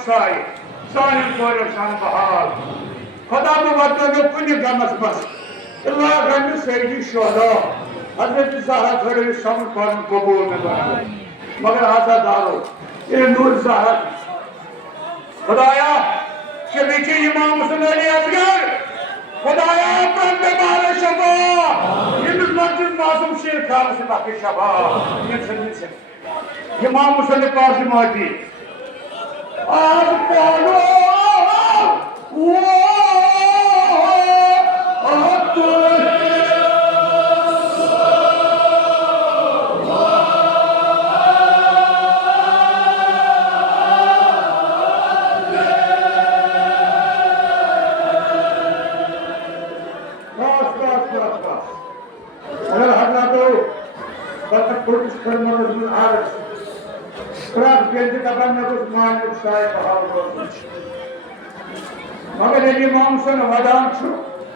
साई सानी कोर शान बहाल खुदा मुवद्दो कुन गमस बस अल्लाह गन सैयदी शोहदा हजरत ज़हरा खड़े सम कौन कबूल में बना मगर आज़ादारो ये नूर ज़हरा खुदाया के बीच इमाम हुसैन अली असगर खुदाया अपने बारे शबा ये मस्जिद मासूम शेर खान से बाकी शबा ये से इमाम हुसैन पास माटी आज पालो वो मगर ये इमाम हुसैन वदान छु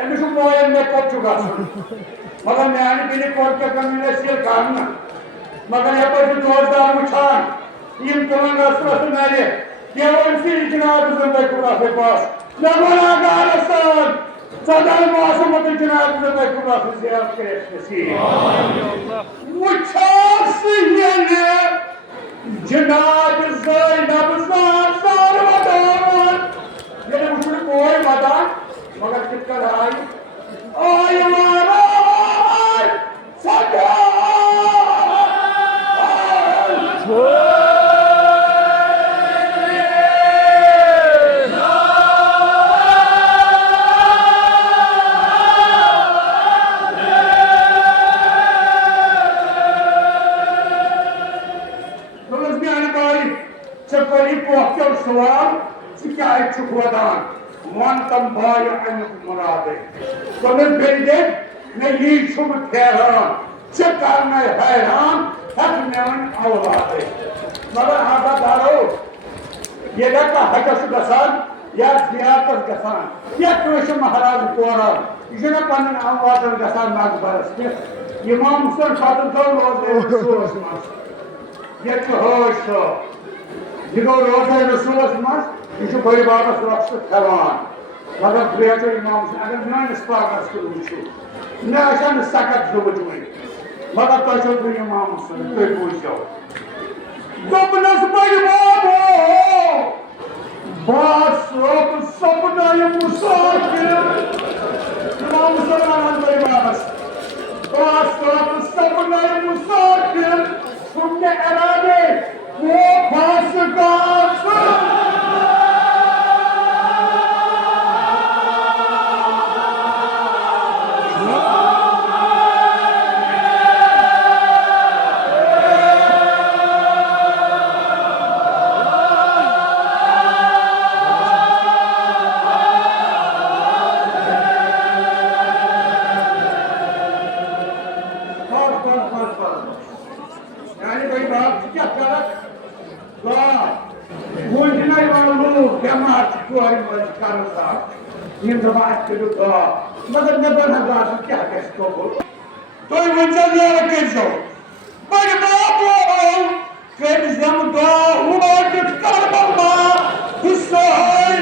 एमिस मोयन में कब चुका मगर मैंने बिना कोर्ट के कमीने से काटना मगर ये पर जोरदार मुछान इन कमान रास्ता से मेरे केवल सी जनाब ज़िंदगी खुदा के पास नगुनाहगार असान सदा मौसम में जनाब ज़िंदगी खुदा से ज़ियारत करे नसीब मुछान से ये जनाब ज़ैनब सार वदान ये मुझे कोई वदान मगर कितना आई मारा सदा Mantam bhai anak murade. तुम्हें भेजे नहीं शुभ ठहरान चक्कर में हैरान हक में औलादे मगर आधा दारो ये का हक गसान या जियारत गसान या कृष्ण महाराज कोरा इजना पन्न आवाज गसान नाग बरस के इमाम हुसैन फादर तो रोज़ मास ये होश जिगो रोज़ रसूल मास इशु कोई बात सुरक्षा खवान मगर प्रियतो इमाम हुसैन अगर मैं इस पागल को पूछूं मैं ऐसा न सकत जो बुझूं मगर तो जो भी इमाम हुसैन तो पूछो गबनस भाई बाबो बास सपना ये मुसाफिर इमाम हुसैन भाई बाबस बास सपना ये मुसाफिर सुनने इरादे वो फास का मगर मैं बना बात क्या कहता हूँ तो ये मंचल यार कैसे हो बड़े बाबू कैसे जम दो हुआ कितना बाबा हिस्सा है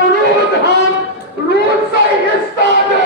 रोज हम रोज सा हिस्सा